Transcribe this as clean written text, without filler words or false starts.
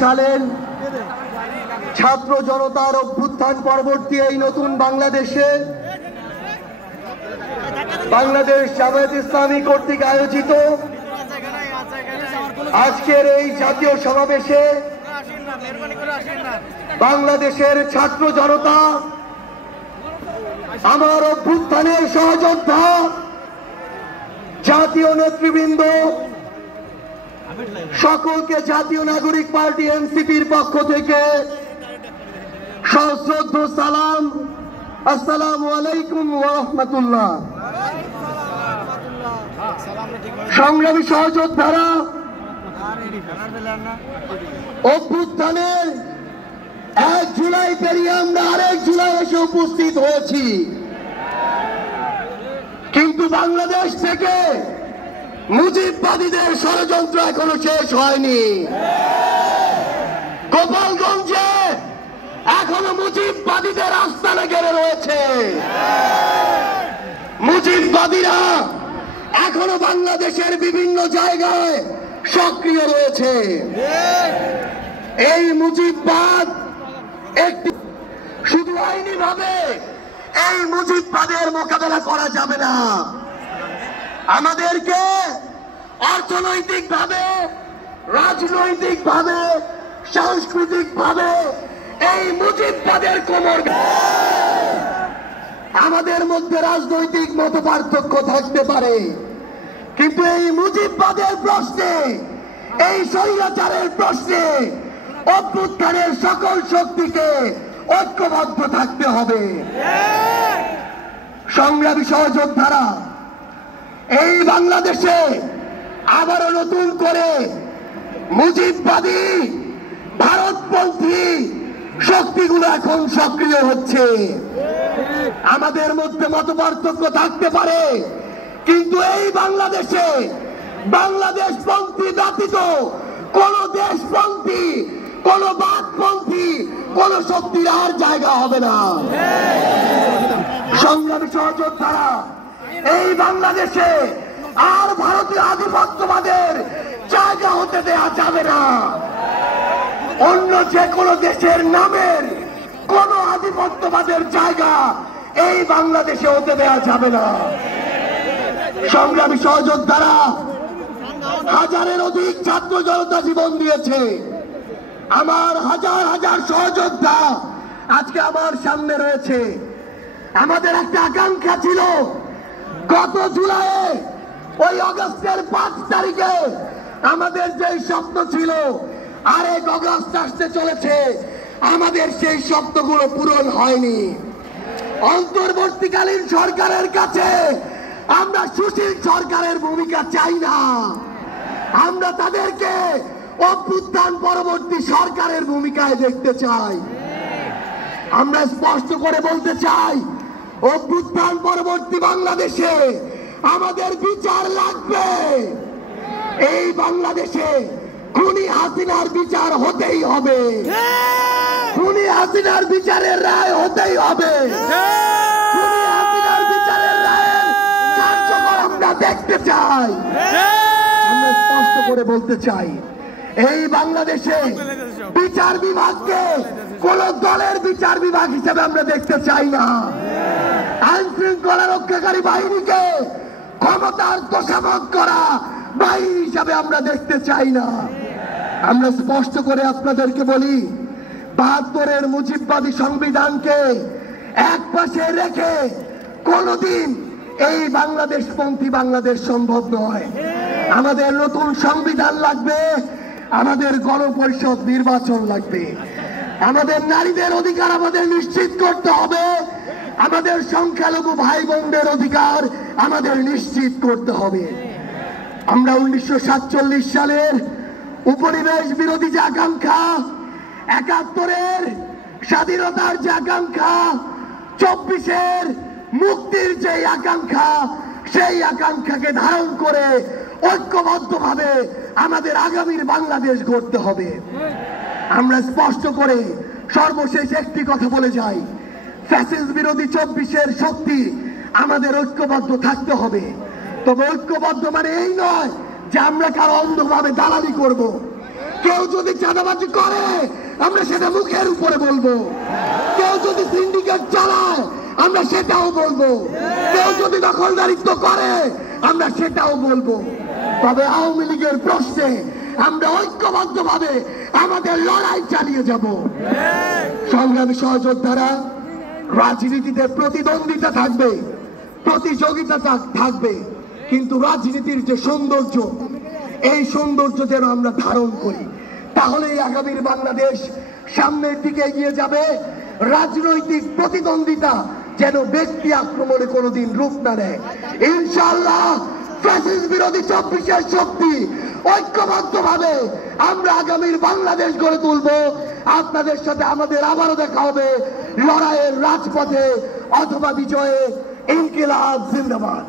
সালের ছাত্র জনতার অভ্যুত্থান পরবর্তী এই নতুন বাংলাদেশে বাংলাদেশ জামায়াত ইসলামী কর্তৃক আয়োজিত আজকের এই জাতীয় সমাবেশে বাংলাদেশের ছাত্র জনতা, আমার অভ্যুত্থানের সহযোদ্ধা, জাতীয় নেতৃবৃন্দ সকলকে জাতীয় নাগরিক পার্টি এনসিপির পক্ষ থেকে সশ্রদ্ধ সালাম। আসসালামু আলাইকুম ওয়া রাহমাতুল্লাহ। সংগ্রামী সহযোদ্ধারা, অভ্যুত্থানের 1 জুলাই পেরিয়ে আমরা আরেক জুলাই এসে উপস্থিত হয়েছি, কিন্তু বাংলাদেশ থেকে মুজিববাদীদের ষড়যন্ত্র এখনো শেষ হয়নি। গোপালগঞ্জে এখনো মুজিববাদীদের আস্তানা ঘিরে রয়েছে। মুজিববাদীরা এখনো বাংলাদেশের বিভিন্ন জায়গায় সক্রিয় রয়েছে। এই মুজিববাদ একটি শুধু আইনি ভাবে এই মুজিববাদের মোকাবেলা করা যাবে না। আমাদেরকে অর্থনৈতিক ভাবে, রাজনৈতিক ভাবে, সাংস্কৃতিক ভাবে এই মুজিববাদের কোমর। আমাদের মধ্যে রাজনৈতিক মতপার্থক্য থাকতে পারে, কিন্তু এই মুজিববাদের প্রশ্নে, এই স্বৈরাচারের প্রশ্নে অভ্যুত্থানের সকল শক্তিকে ঐক্যবদ্ধ থাকতে হবে। সংগ্রামী সহযোদ্ধারা, এই বাংলাদেশে আবারও নতুন করে মুজিববাদী ভারতপন্থী শক্তিগুলো এখন সক্রিয় হচ্ছে। আমাদের মধ্যে মতপার্থক্য থাকতে পারে, কিন্তু এই বাংলাদেশে বাংলাদেশপন্থী ব্যতীত কোন দেশপন্থী, কোন বাদপন্থী, কোন শক্তির আর জায়গা হবে না। সংগ্রামী সহযোদ্ধারা, এই বাংলাদেশে আর ভারতীয় আধিপত্যবাদের জায়গা হতে দেয়া যাবে না। অন্য যে কোনো দেশের নামের কোন আধিপত্যবাদের জায়গা এই বাংলাদেশে হতে দেয়া যাবে না। সংগ্রামী সহযোদ্ধারা, হাজারের অধিক ছাত্র জনতা জীবন দিয়েছে। আমার হাজার হাজার সহযোদ্ধা আজকে আমার সামনে রয়েছে। আমাদের একটা আকাঙ্ক্ষা ছিল, গত জুলাইয়ে ওই আগস্টের 5 তারিখে আমাদের যে স্বপ্ন ছিল, আরেক আগস্ট আসতে চলেছে, আমাদের সেই স্বপ্নগুলো পূরণ হয়নি। অন্তর্বর্তীকালীন সরকারের কাছে আমরা সুশীল সরকারের ভূমিকা চাই না। আমরা তাদেরকে অভ্যুত্থান পরবর্তী সরকারের ভূমিকায় দেখতে চাই। আমরা স্পষ্ট করে বলতে চাই, অভ্যুত্থান পরবর্তী বাংলাদেশে আমাদের বিচার লাগবে। এই বাংলাদেশে খুনি হাসিনার বিচার হতেই হবে। খুনি হাসিনার বিচারের রায় হতেই হবে। খুনি হাসিনার বিচারের রায়ের কার্যকর আমরা দেখতে চাই। আমরা স্পষ্ট করে বলতে চাই, এই বাংলাদেশে বিচার বিভাগকে কোন দলের বিচার বিভাগ হিসেবে আমরা দেখতে চাই না। আইন শৃঙ্খলা রক্ষাকারী বাহিনীকে ক্ষমতার তোষামত করা বাহিনী হিসাবে আমরা দেখতে চাই না। আমরা স্পষ্ট করে আপনাদেরকে বলি, 72-এর মুজিববাদী সংবিধানকে এক পাশে রেখে কোনদিন এই বাংলাদেশপন্থী বাংলাদেশ সম্ভব নয়। আমাদের নতুন সংবিধান লাগবে, আমাদের গণপরিষদ নির্বাচন লাগবে, আমাদের নারীদের অধিকার আমাদের নিশ্চিত করতে হবে, আমাদের সংখ্যালঘু ভাই বোনদের অধিকার আমাদের নিশ্চিত করতে হবে। আমরা 1947 সালের উপনিবেশ বিরোধী যে আকাঙ্ক্ষা, 71-এর স্বাধীনতার যে আকাঙ্ক্ষা, 24-এর মুক্তির যে আকাঙ্ক্ষা, সেই আকাঙ্ক্ষাকে ধারণ করে ঐক্যবদ্ধভাবে আমাদের আগামীর বাংলাদেশ গড়তে হবে। আমরা স্পষ্ট করে সর্বশেষ একটি কথা বলে যাই, ফ্যাসিস্ট বিরোধী 24-এর শক্তি আমাদের ঐক্যবদ্ধ থাকতে হবে। তবে ঐক্যবদ্ধ মানে এই নয় যে আমরা কারো অন্ধভাবে দালালি করব। কেউ যদি চাঁদাবাজি করে আমরা সেটা মুখের উপরে বলবো, কেউ যদি সিন্ডিকেট চালায় আমরা সেটাও বলবো, কেউ যদি দখলদারিত্ব করে আমরা সেটাও বলবো। তবে আওয়ামী লীগের প্রশ্নে আমরা ঐক্যবদ্ধভাবে আমাদের লড়াই চালিয়ে যাব। সংগ্রামী সহযোদ্ধারা, রাজনীতিতে প্রতিদ্বন্দ্বিতা থাকবে, প্রতিযোগিতা থাকবে, কিন্তু রাজনীতির যে সৌন্দর্য, এই সৌন্দর্য যেন আমরা ধারণ করি, তাহলেই আগামীর বাংলাদেশ সামনের দিকে এগিয়ে যাবে। রাজনৈতিক প্রতিদ্বন্দ্বিতা যেন ব্যক্তি আক্রমণে কোনোদিন রূপ না নেয়। ইনশাআল্লাহ ফ্যাসিস্ট বিরোধী 24-এর শক্তি ঐক্যবদ্ধভাবে আমরা আগামীর বাংলাদেশ গড়ে তুলব। আপনাদের সাথে আমাদের আবারও দেখা হবে লড়াইয়ের রাজপথে অথবা বিজয়ে। ইনকিলাব জিন্দাবাদ।